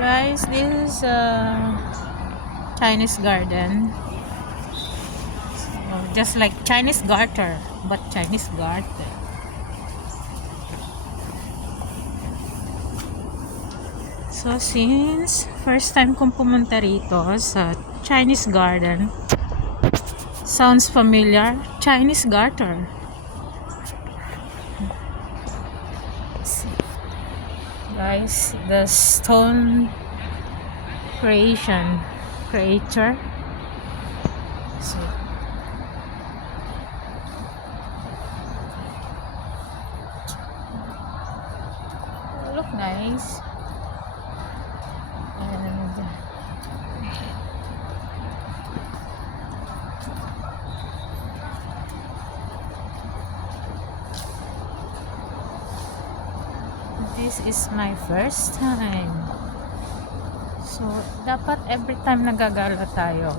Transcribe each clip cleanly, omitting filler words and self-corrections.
Guys, this is Chinese garden. So, just like Chinese garter, but Chinese garden. So since first time kong pumunta rito sa Chinese garden, sounds familiar? Chinese garter. Guys, the stone creator. So, look nice. And this is my first time. So, dapat every time nagagala tayo.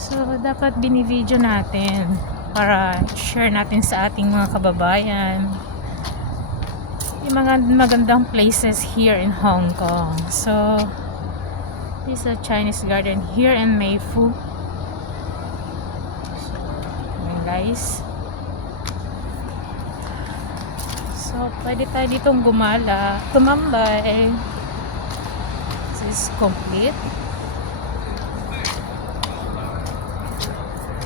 So, dapat binivideo natin para share natin sa ating mga kababayan yung mga magandang places here in Hong Kong. So, this is a Chinese garden here in Meifu. Ayan guys. So, pwede tayo ditong gumala, tumambay. This is complete.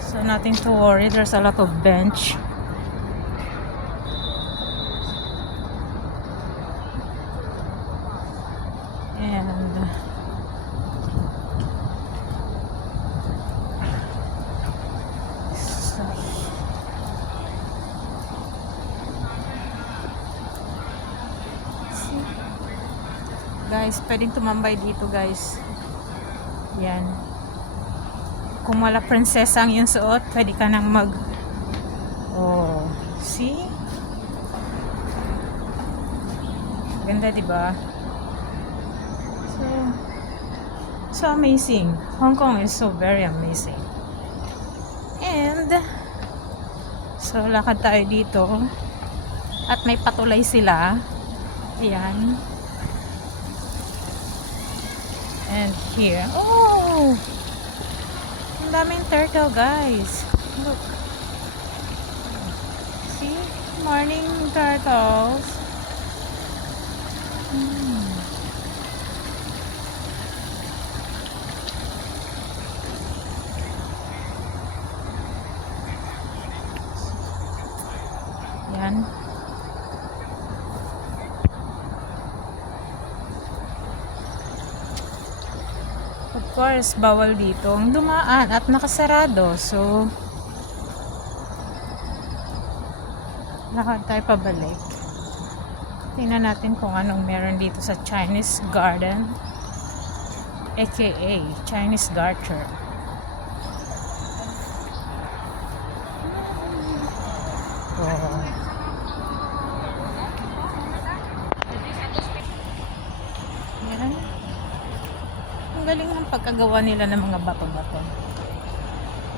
So, nothing to worry. There's a lot of bench. And so, guys, pwedeng tumambay dito guys. Yan. Kung wala prinsesa ang iyong suot, pwede ka nang oh, see? Ganda, diba? So amazing. Hong Kong is so very amazing. And so lakad tayo dito at may patulay sila. Ayan. And here, oh, ang daming turtle guys. Look, see, morning turtles. Yan. Of course, bawal dito ang dumaan at nakasarado. So, lakad tayo pabalik. Tingnan natin kung anong meron dito sa Chinese garden, aka Chinese garter. Oh. Yan. Ang galing ng pagkagawa nila ng mga bato-bato.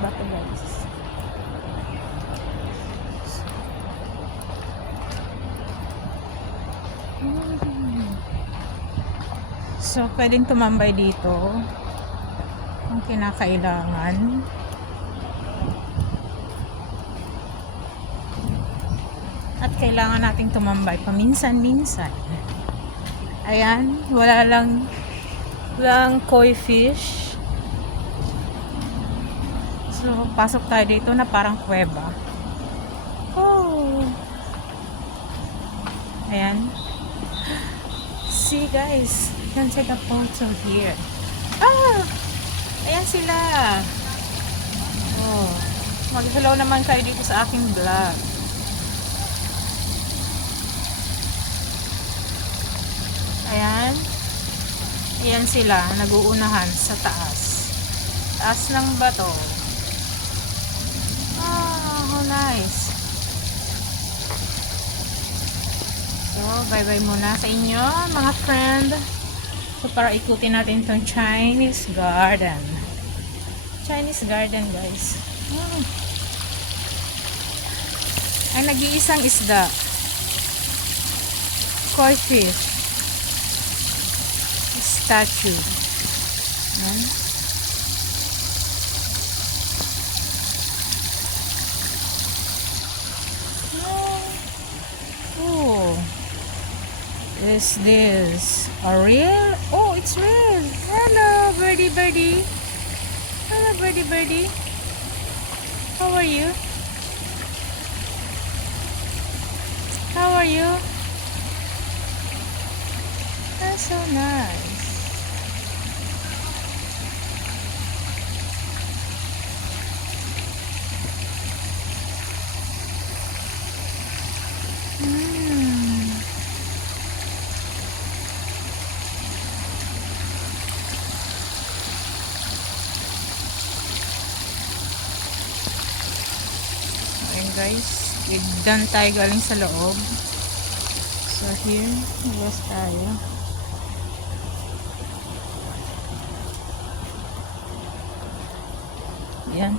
Bato guys. So, pwedeng tumambay dito kung kinakailangan. At kailangan nating tumambay paminsan-minsan. Ayan, wala lang koi fish. So, pasok tayo dito na parang kuweba. Oh. Ayan. See guys, you can take a photo here. Ah! Ayan sila. Oh. Mag-hello naman kayo dito sa aking vlog. Ayan. Ayan sila, nag-uunahan sa taas. Taas ng bato. Ah, how nice. So, bye-bye muna sa inyo, mga friend. So, para ikutin natin itong Chinese garden. Chinese garden, guys. Ay, nag-iisang isda. Koi fish. statue. Yan. Oh, is this a real? Oh, it's real. Hello, birdie, birdie. Hello, birdie, birdie. How are you? How are you? That's so nice. Ayan guys, done tayo galing sa loob. So here, yes tayo. Yan.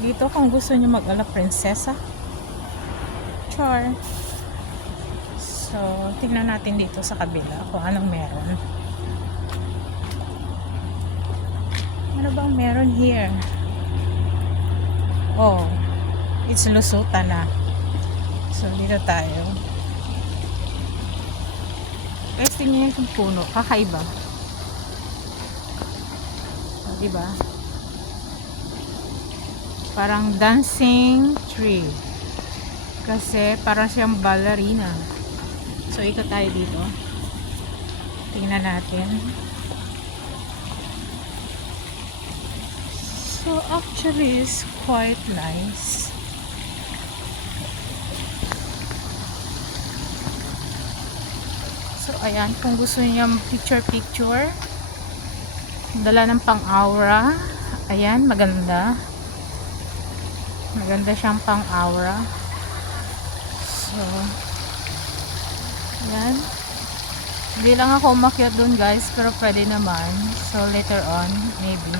Dito kung gusto nyo mag-ala prinsesa. Char. So, tingnan natin dito sa kabila kung anong meron. Ano bang meron here? Oh, it's lusutan na. So, dito tayo. Guys, tingnan yung puno. Kakaiba. So, diba? Parang dancing tree. Kasi parang siyang ballerina. So, ikot tayo dito. Tingnan natin. So, actually, it's quite nice. So, ayan. Kung gusto niya picture-picture, dala ng pang-aura. Ayan, maganda. Maganda siyang pang-aura. So, ayan. Hindi lang ako umakyat dun guys, pero pwede naman. So, later on, maybe.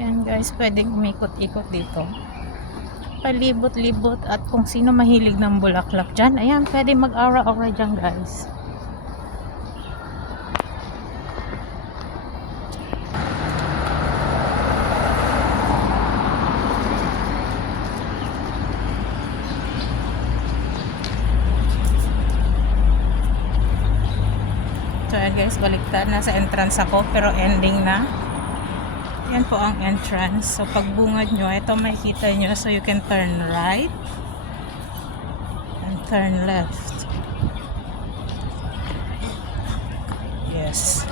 Ayan guys, pwedeng umikot-ikot dito. Palibot-libot at kung sino mahilig ng bulaklak dyan, ayan, pwede mag-aura-aura dyan guys. So ayan guys, baliktad. Nasa entrance ako pero ending na. Yan po ang entrance. So, pag bungad nyo, ito makikita nyo. So, you can turn right and turn left. Yes.